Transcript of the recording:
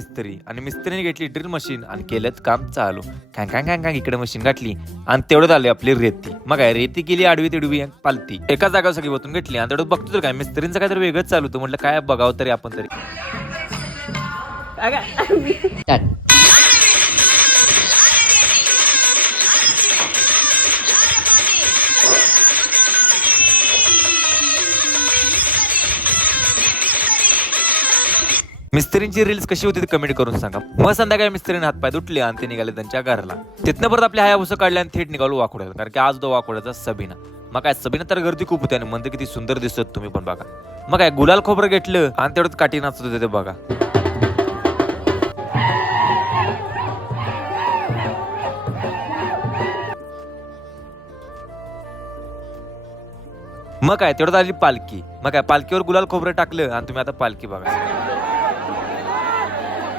मिस्त्री आणि मिस्त्रीने घेतली drill machine आणि केलं काम चालू. खॅंग खॅंग खॅंग खॅंग इकडे मशीन घातली आणि तेवढं आली आपली रेती. मग काय रेती केली आडवी तिडवी पालती एका जागा सगळी बसून घेतली आणि तेवढं बघतो तर काय मिस्त्रींचं काय तर वेगळंच चालू होतं. म्हटलं काय बघावं तरी आपण तरी. मिस्त्रींची रील्स कशी होती ते कमेंट करून सांगा. मग संध्याकाळी मिस्त्रीने हातपाय दुटले आणि ते निघाले त्यांच्या घरला. तिथनं परत आपल्या हायाभुसा काढल्या आणि थेट निघालो वाकोड्याला, कारण की आज तो वाकोड्याचा सबीना. मग काय सबीना तर गर्दी खूप होती आणि मंदिर किती सुंदर दिसत तुम्ही पण बघा. मग काय गुलाल खोबरं घेतलं आणि तेवढंच काठी नाचत होते ते बघा. मग काय तेवढं आली पालखी. मग काय पालखीवर गुलाल खोबरं टाकलं आणि तुम्ही आता पालखी बघा.